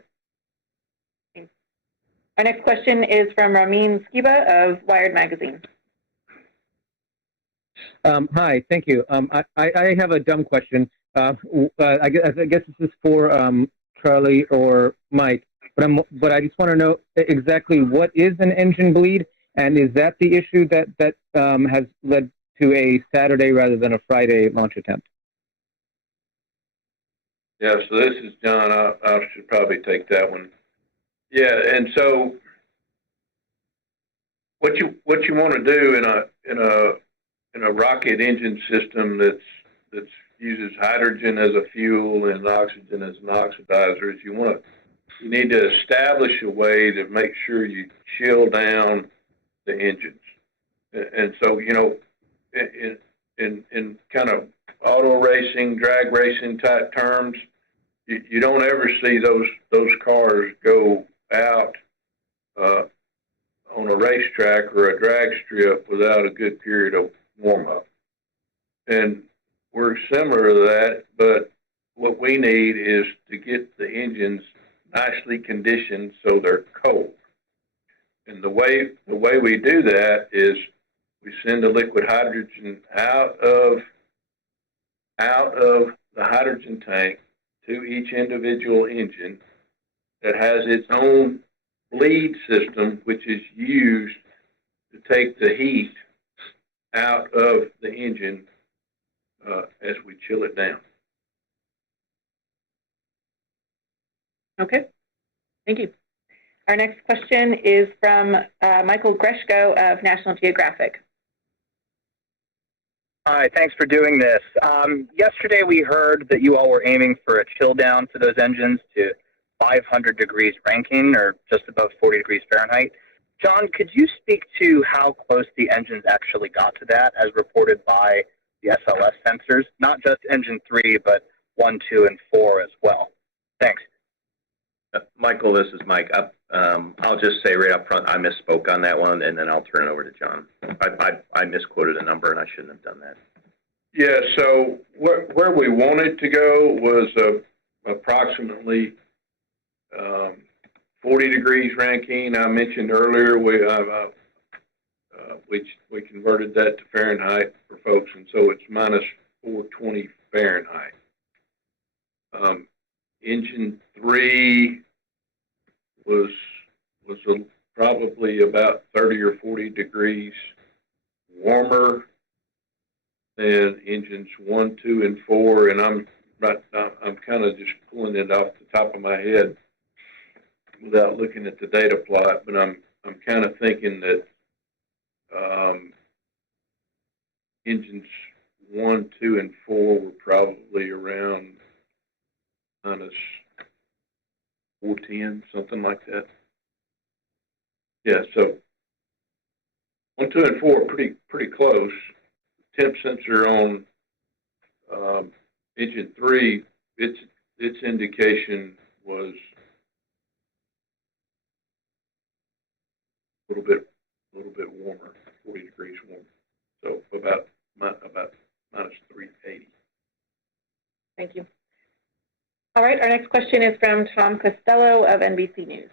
Our next question is from Ramin Skiba of Wired Magazine. Hi, thank you. I have a dumb question. I guess this is for Charlie or Mike, but I just want to know exactly what is an engine bleed, and is that the issue that has led to a Saturday rather than a Friday launch attempt? Yeah, so this is John. I should probably take that one. Yeah, and so what you want to do in a rocket engine system that uses hydrogen as a fuel and oxygen as an oxidizer is you need to establish a way to make sure you chill down the engines. And so, you know, in kind of auto racing, drag racing type terms, you don't ever see those cars go out on a racetrack or a drag strip without a good period of warm-up. And we're similar to that, but what we need is to get the engines nicely conditioned so they're cold. And the way we do that is we send the liquid hydrogen out of the hydrogen tank to each individual engine that has its own bleed system, which is used to take the heat out of the engine as we chill it down. Okay, thank you. Our next question is from Michael Greshko of National Geographic. Hi, thanks for doing this. Yesterday we heard that you all were aiming for a chill down for those engines to 500 degrees Rankine, or just above 40 degrees Fahrenheit. John, could you speak to how close the engines actually got to that, as reported by the SLS sensors? Not just engine 3, but 1, 2, and 4 as well. Thanks. Michael, this is Mike. I'll just say right up front, I misspoke on that one, and then I'll turn it over to John. I misquoted a number, and I shouldn't have done that. Yeah, so where we wanted to go was approximately 40 degrees Rankine. I mentioned earlier we converted that to Fahrenheit for folks, and so it's minus 420 Fahrenheit. Engine 3 was probably about 30 or 40 degrees warmer than engines 1, 2, and 4, and I'm kind of just pulling it off the top of my head without looking at the data plot, but I'm kind of thinking that engines 1, 2, and 4 were probably around minus 410, something like that. Yeah, so 1, 2, and 4 are pretty close. Temp sensor on engine 3, its indication was a little bit warmer, 40 degrees warmer. So about minus 380. Thank you. All right, our next question is from Tom Costello of NBC News.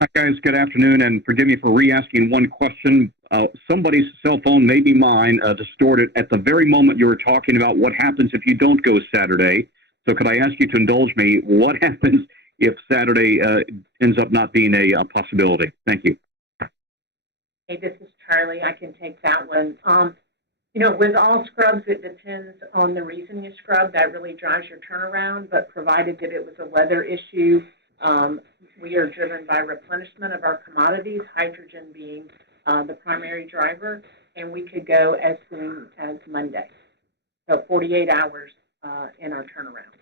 Hi, guys. Good afternoon, and forgive me for re-asking one question. Somebody's cell phone, maybe mine, distorted at the very moment you were talking about what happens if you don't go Saturday. So could I ask you to indulge me? What happens if Saturday ends up not being a possibility? Thank you. Hey, this is Charlie. I can take that one. You know, with all scrubs, it depends on the reason you scrub. That really drives your turnaround, but provided that it was a weather issue, we are driven by replenishment of our commodities, hydrogen being the primary driver, and we could go as soon as Monday. So 48 hours in our turnaround.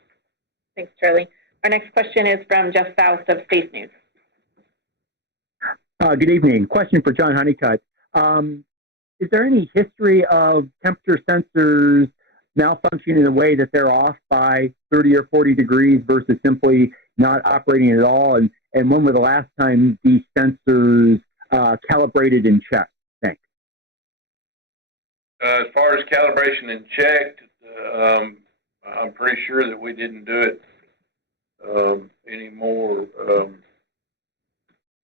Thanks, Charlie. Our next question is from Jeff Faust of Space News. Good evening. Question for John Honeycutt. Is there any history of temperature sensors malfunctioning in a way that they're off by 30 or 40 degrees versus simply not operating at all? And when were the last time these sensors calibrated and checked? Thanks. As far as calibration and checked, I'm pretty sure that we didn't do it anymore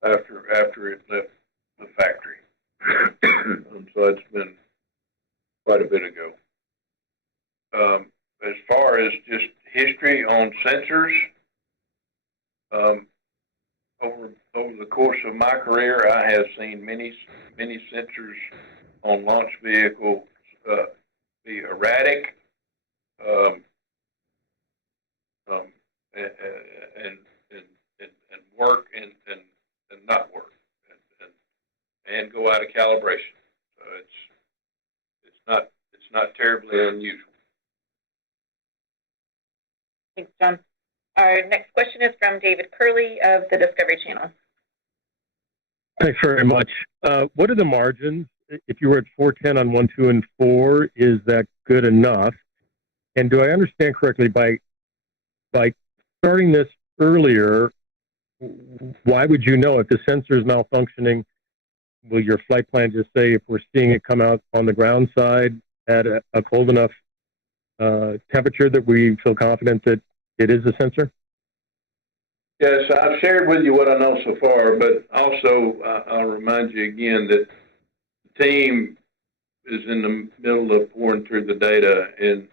after it left the factory. So it's been quite a bit ago. As far as just history on sensors, over the course of my career, I have seen many sensors on launch vehicles be erratic and work and not work and go out of calibration. So it's not terribly unusual. Thanks, John. Our next question is from David Curley of the Discovery Channel. Thanks very much. What are the margins? If you were at 410 on 1, 2, and 4, is that good enough? And do I understand correctly, by starting this earlier, why would you know if the sensor is malfunctioning? Will your flight plan just say if we're seeing it come out on the ground side at a cold enough temperature that we feel confident that it is a sensor? Yes, I've shared with you what I know so far, but also I'll remind you again that the team is in the middle of pouring through the data and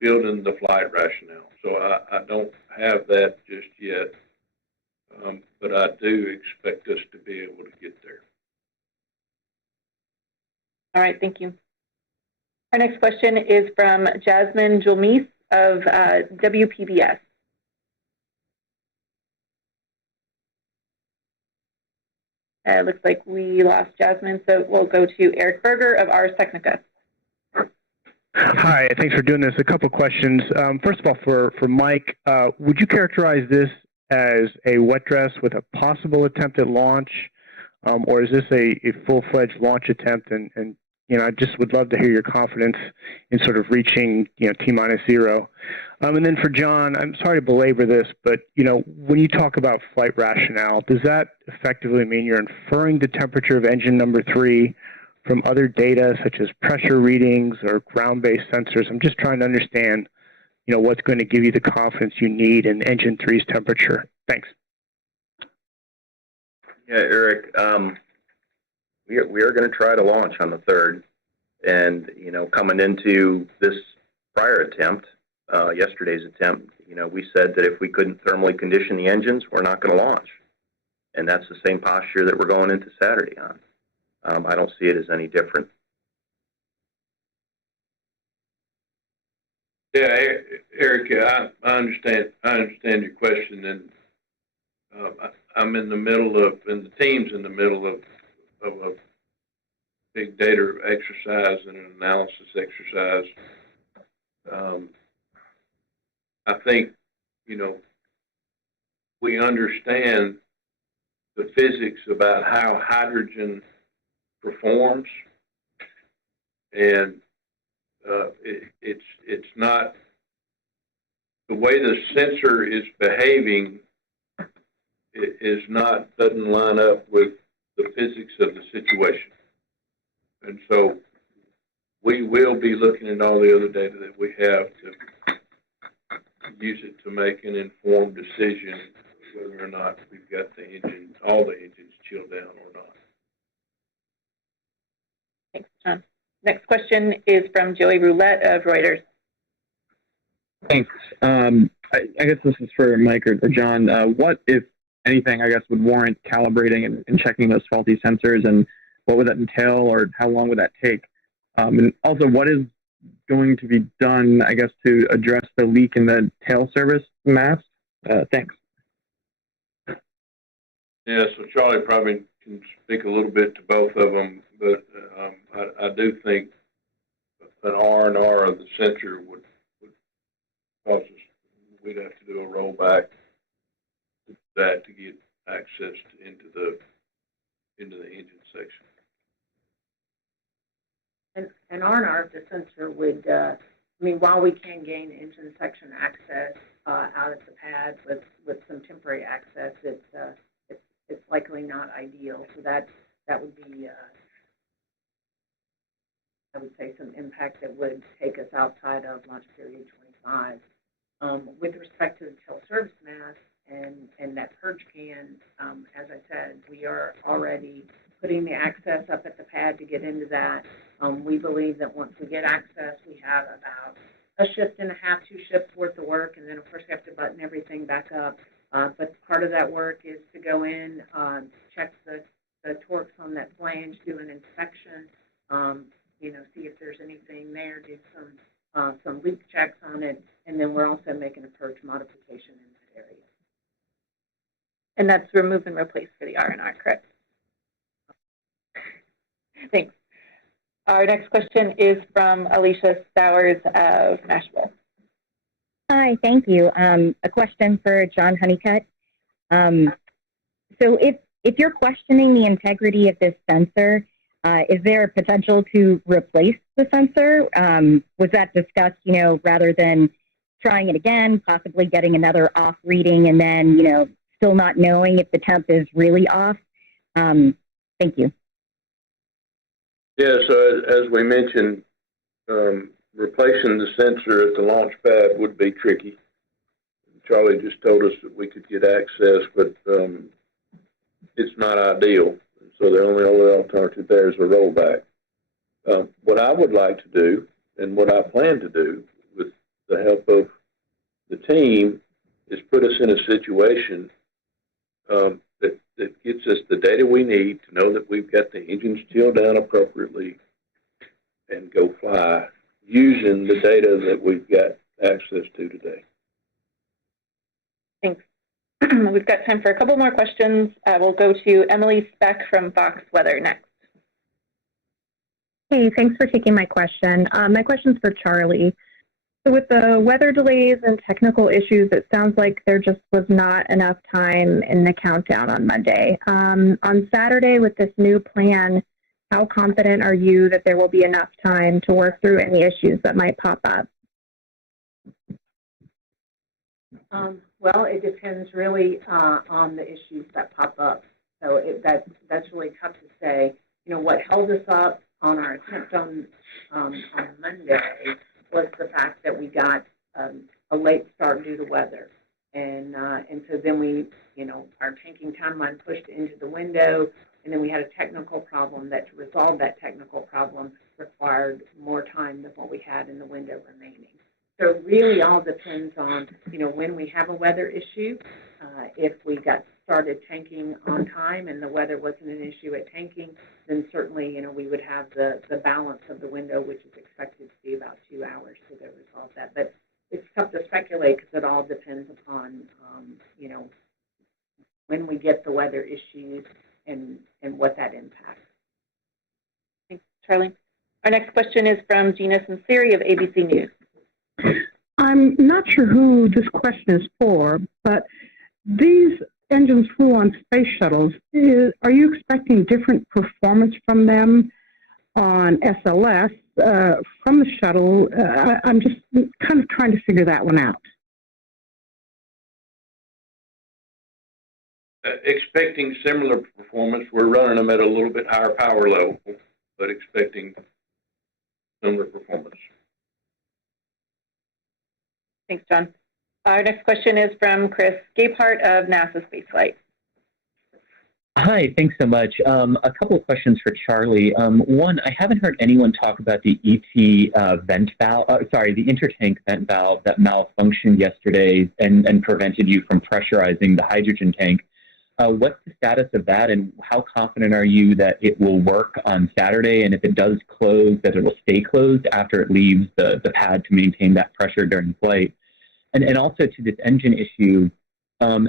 building the flight rationale. So I don't have that just yet, but I do expect us to be able to get there. All right, thank you. Our next question is from Jasmine Julmis of WPBS. It looks like we lost Jasmine, so we'll go to Eric Berger of Ars Technica. Hi, thanks for doing this. A couple questions. First of all, for Mike, would you characterize this as a wet dress with a possible attempt at launch, or is this a full-fledged launch attempt? And you know, I just would love to hear your confidence in sort of reaching, you know, T-minus 0. And then for John, I'm sorry to belabor this, but, you know, when you talk about flight rationale, does that effectively mean you're inferring the temperature of engine number 3 from other data such as pressure readings or ground-based sensors? I'm just trying to understand, you know, what's going to give you the confidence you need in engine 3's temperature. Thanks. Yeah, Eric, we are going to try to launch on the 3rd. And, you know, coming into this prior attempt, yesterday's attempt, you know, we said that if we couldn't thermally condition the engines, we're not going to launch. And that's the same posture that we're going into Saturday on. I don't see it as any different. Yeah, Eric, I understand your question, and I'm in the middle of, and the team's in the middle of a big data exercise and an analysis exercise. I think, you know, we understand the physics about how hydrogen performs, and it's not the way the sensor is behaving. It doesn't line up with the physics of the situation, and so we will be looking at all the other data that we have to use it to make an informed decision whether or not we've got all the engines chilled down or not. Thanks, John. Next question is from Joey Roulette of Reuters. Thanks. I guess this is for Mike or John. What, if anything, I guess, would warrant calibrating and checking those faulty sensors, and what would that entail, or how long would that take? And also, what is going to be done, I guess, to address the leak in the tail service mast? Thanks. Yeah, so Charlie probably can speak a little bit to both of them, but I do think an R&R of the sensor would cause us, we'd have to do a rollback to that to get access into the engine section. And R&R of the sensor would, I mean, while we can gain engine section access out at the pad with some temporary access, it's likely not ideal. So that would be, I would say, some impact that would take us outside of launch period 25. With respect to the tail service mast and that purge can, as I said, we are already putting the access up at the pad to get into that. We believe that once we get access, we have about a shift and a half, 2 shifts worth of work, and then of course we have to button everything back up. But part of that work is to go in, check the torques on that flange, do an inspection, see if there's anything there, do some leak checks on it, and then we're also making a purge modification in that area. And that's remove and replace for the R&R, correct? Thanks. Our next question is from Alicia Stowers of Nashville. Hi, thank you. A question for John Honeycutt. So if you're questioning the integrity of this sensor, is there a potential to replace the sensor? Was that discussed, rather than trying it again, possibly getting another off reading and then, still not knowing if the temp is really off? Thank you. Yeah, so as we mentioned, replacing the sensor at the launch pad would be tricky. Charlie just told us that we could get access, but it's not ideal. So the only alternative there is a rollback. What I would like to do, and what I plan to do with the help of the team, is put us in a situation that gets us the data we need to know that we've got the engines chilled down appropriately and go fly using the data that we've got access to today. Thanks. We've got time for a couple more questions. We'll go to Emily Speck from Fox Weather next. Hey, thanks for taking my question. My question's for Charlie. So with the weather delays and technical issues, it sounds like there just was not enough time in the countdown on Monday. On Saturday with this new plan, how confident are you that there will be enough time to work through any issues that might pop up? Well, it depends really on the issues that pop up. So that's really tough to say. What held us up on our attempt on Monday was the fact that we got a late start due to weather. And so then we, our tanking timeline pushed into the window, and then we had a technical problem that to resolve that technical problem required more time than what we had in the window remaining. So it really all depends on, when we have a weather issue. If we got started tanking on time and the weather wasn't an issue at tanking, then certainly, we would have the balance of the window, which is expected to be about 2 hours to go resolve that. But it's tough to speculate because it all depends upon, when we get the weather issues and what that impacts. Thanks, Charlie. Our next question is from Gina Sinceri of ABC News. I'm not sure who this question is for, but these engines flew on space shuttles. Are you expecting different performance from them on SLS from the shuttle? I'm just kind of trying to figure that one out. Expecting similar performance. We're running them at a little bit higher power level, but expecting similar performance. Thanks, John. Our next question is from Chris Gapehart of NASA Spaceflight. Hi, thanks so much. A couple of questions for Charlie. One, I haven't heard anyone talk about the ET vent valve, the intertank vent valve that malfunctioned yesterday and prevented you from pressurizing the hydrogen tank. What's the status of that, and how confident are you that it will work on Saturday? And if it does close, that it will stay closed after it leaves the pad to maintain that pressure during flight? And also to this engine issue, how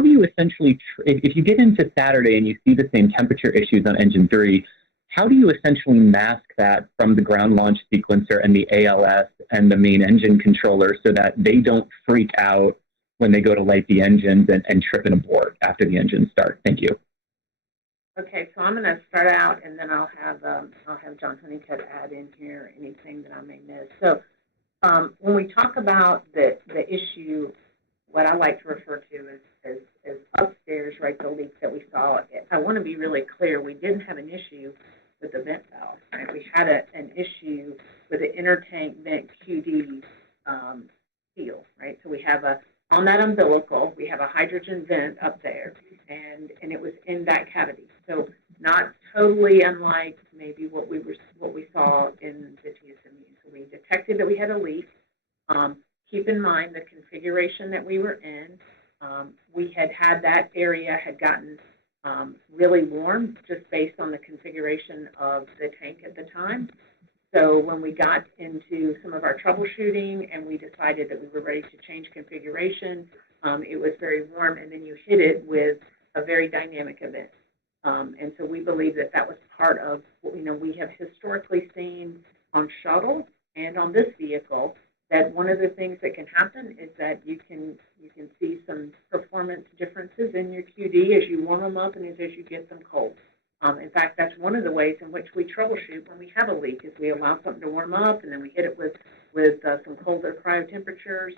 do you essentially, if you get into Saturday and you see the same temperature issues on engine 3, how do you essentially mask that from the ground launch sequencer and the ALS and the main engine controller so that they don't freak out when they go to light the engines and trip and abort after the engines start? Thank you. Okay, so I'm going to start out, and then I'll have John Honeycutt add in here anything that I may miss. So when we talk about the issue, what I like to refer to as upstairs, right, the leak that we saw, I want to be really clear. We didn't have an issue with the vent valve, right? We had an issue with the intertank vent QD seal, right? So we have on that umbilical, we have a hydrogen vent up there, and it was in that cavity. So not totally unlike maybe what we saw in the TSME. So we detected that we had a leak. Keep in mind the configuration that we were in. We had that area had gotten really warm just based on the configuration of the tank at the time. So when we got into some of our troubleshooting and we decided that we were ready to change configuration, it was very warm, and then you hit it with a very dynamic event. And so we believe that that was part of what we have historically seen on shuttle and on this vehicle, that one of the things that can happen is that you can see some performance differences in your QD as you warm them up and as you get them cold. In fact, that's one of the ways in which we troubleshoot when we have a leak, is we allow something to warm up and then we hit it with some colder cryo temperatures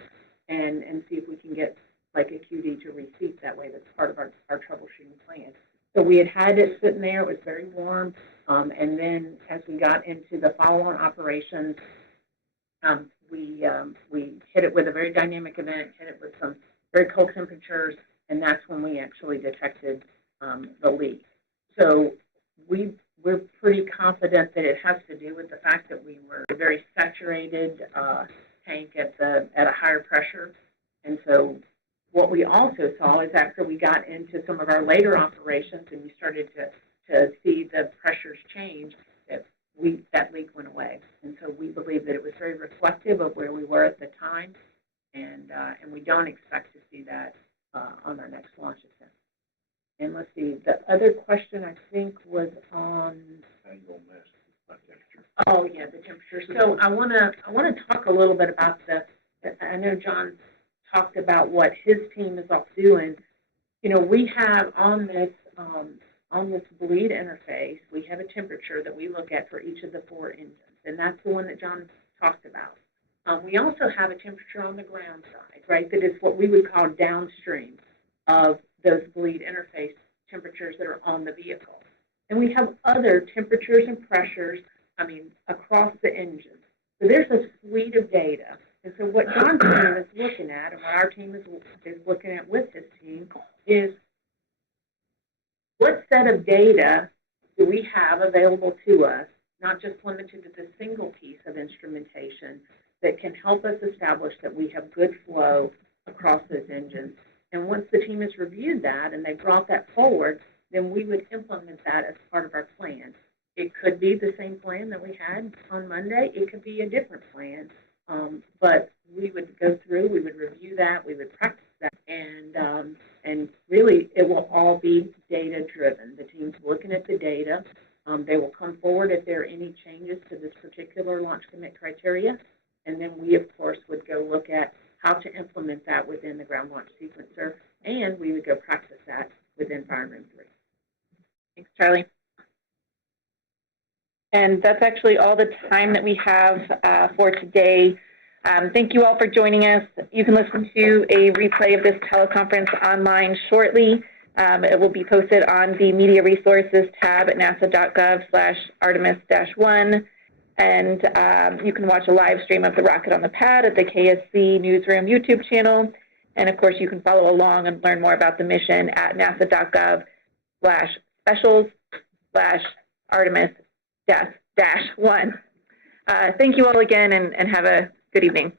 and see if we can get like a QD to reseat that way. That's part of our troubleshooting plan. So we had it sitting there. It was very warm. And then as we got into the follow-on operations, we hit it with a very dynamic event, hit it with some very cold temperatures, and that's when we actually detected the leak. So we're pretty confident that it has to do with the fact that we were a very saturated tank at a higher pressure. And so what we also saw is after we got into some of our later operations and we started to see the pressures change, that leak went away. And so we believe that it was very reflective of where we were at the time, and we don't expect to see that on our next launch attempt. And let's see, the other question I think was on. Oh yeah, the temperature. So I want to talk a little bit about I know John talked about what his team is off doing. We have on this bleed interface, we have a temperature that we look at for each of the 4 engines, and that's the one that John talked about. We also have a temperature on the ground side, right, that is what we would call downstream of those bleed interface temperatures that are on the vehicle. And we have other temperatures and pressures, across the engine. So there's a suite of data. And so what John's team is looking at, and what our team is looking at with his team, is what set of data do we have available to us, not just limited to the single piece of instrumentation, that can help us establish that we have good flow across those engines. And once the team has reviewed that and they brought that forward, then we would implement that as part of our plan. It could be the same plan that we had on Monday. It could be a different plan. But we would go through, we would review that, we would practice that, and really it will all be data-driven. The team's looking at the data. They will come forward if there are any changes to this particular launch commit criteria, and then we, of course, would go look at how to implement that within the ground launch sequencer, and we would go practice that within Fire Room 3. Thanks, Charlie. And that's actually all the time that we have for today. Thank you all for joining us. You can listen to a replay of this teleconference online shortly. It will be posted on the Media Resources tab at nasa.gov/Artemis-1. And you can watch a live stream of the rocket on the pad at the KSC Newsroom YouTube channel. And, of course, you can follow along and learn more about the mission at nasa.gov specials/Artemis-1. Thank you all again, and have a good evening.